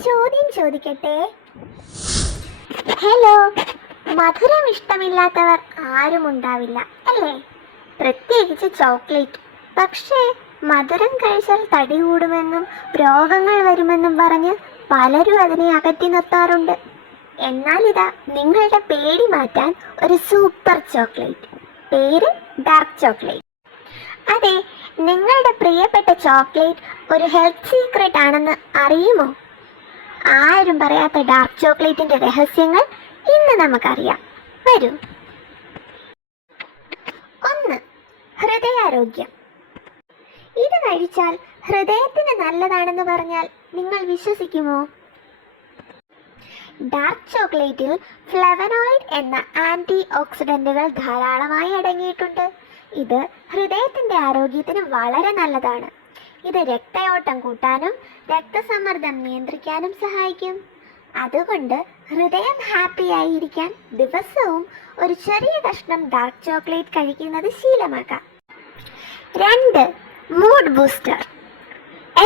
ചോദ്യം ചോദിക്കട്ടെ? ഹലോ, മധുരം ഇഷ്ടമില്ലാത്തവർ ആരും ഉണ്ടാവില്ല അല്ലേ? പ്രത്യേകിച്ച് ചോക്ലേറ്റ്. പക്ഷേ മധുരം കഴിച്ചാൽ തടി കൂടുമെന്നും രോഗങ്ങൾ വരുമെന്നും പറഞ്ഞ് പലരും അതിനെ അകറ്റി നിർത്താറുണ്ട്. എന്നാൽ ഇതാ നിങ്ങളുടെ പേടി മാറ്റാൻ ഒരു സൂപ്പർ ചോക്ലേറ്റ്. പേര് ഡാർക്ക് ചോക്ലേറ്റ്. അതെ, നിങ്ങളുടെ പ്രിയപ്പെട്ട ചോക്ലേറ്റ് ഒരു ഹെൽത്ത് സീക്രട്ട് ആണെന്ന് അറിയുമോ? ആരും പറയാത്ത ഡാർക്ക് ചോക്ലേറ്റിന്റെ രഹസ്യങ്ങൾ ഇന്ന് നമുക്കറിയാം. വരൂ. 1. ഹൃദയാരോഗ്യം. ഇത് കഴിച്ചാൽ ഹൃദയത്തിന് നല്ലതാണെന്ന് പറഞ്ഞാൽ നിങ്ങൾ വിശ്വസിക്കുമോ? ഡാർക്ക് ചോക്ലേറ്റിൽ ഫ്ലവനോയിഡ് എന്ന ആന്റി ഓക്സിഡന്റുകൾ ധാരാളമായി അടങ്ങിയിട്ടുണ്ട്. ഇത് ഹൃദയത്തിന്റെ ആരോഗ്യത്തിന് വളരെ നല്ലതാണ്. ഇത് രക്തയോട്ടം കൂട്ടാനും രക്തസമ്മർദ്ദം നിയന്ത്രിക്കാനും സഹായിക്കും. അതുകൊണ്ട് ഹൃദയം ഹാപ്പി ആയിരിക്കാൻ ദിവസവും ഒരു ചെറിയ കഷ്ണം ഡാർക്ക് ചോക്ലേറ്റ് കഴിക്കുന്നത് ശീലമാക്കാം. 2. Mood booster.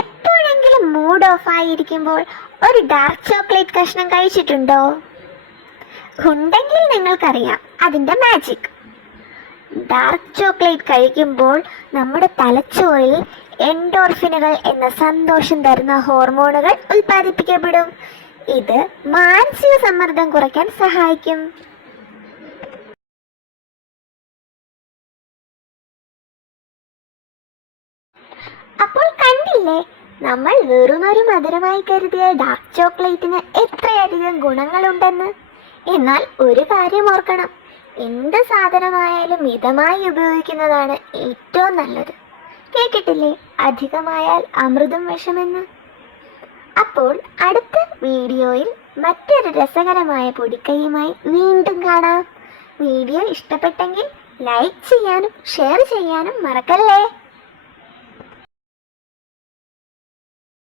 എപ്പോഴെങ്കിലും മൂഡ് ഓഫ് ആയിരിക്കുമ്പോൾ ഒരു ഡാർക്ക് ചോക്ലേറ്റ് കഷ്ണം കഴിച്ചിട്ടുണ്ടോ? ഉണ്ടെങ്കിൽ നിങ്ങൾക്കറിയാം അതിൻ്റെ മാജിക്. ഡാർക്ക് ചോക്ലേറ്റ് കഴിക്കുമ്പോൾ നമ്മുടെ തലച്ചോറിൽ എൻഡോർഫിനുകൾ എന്ന സന്തോഷം തരുന്ന ഹോർമോണുകൾ ഉൽപ്പാദിപ്പിക്കപ്പെടും. ഇത് മാനസിക സമ്മർദ്ദം കുറയ്ക്കാൻ സഹായിക്കും. അപ്പോൾ കണ്ടില്ലേ, നമ്മൾ വെറുമൊരു മധുരമായി കരുതിയ ഡാർക്ക് ചോക്ലേറ്റിന് എത്രയധികം ഗുണങ്ങളുണ്ടെന്ന്. എന്നാൽ ഒരു കാര്യം ഓർക്കണം, എന്ത് സാധനമായാലും മിതമായി ഉപയോഗിക്കുന്നതാണ് ഏറ്റവും നല്ലത്. കേട്ടിട്ടില്ലേ, അധികമായാൽ അമൃതും വിഷമെന്ന്. അപ്പോൾ അടുത്ത വീഡിയോയിൽ മറ്റൊരു രസകരമായ പൊടിക്കൈയുമായി വീണ്ടും കാണാം. വീഡിയോ ഇഷ്ടപ്പെട്ടെങ്കിൽ ലൈക്ക് ചെയ്യാനും ഷെയർ ചെയ്യാനും മറക്കല്ലേ.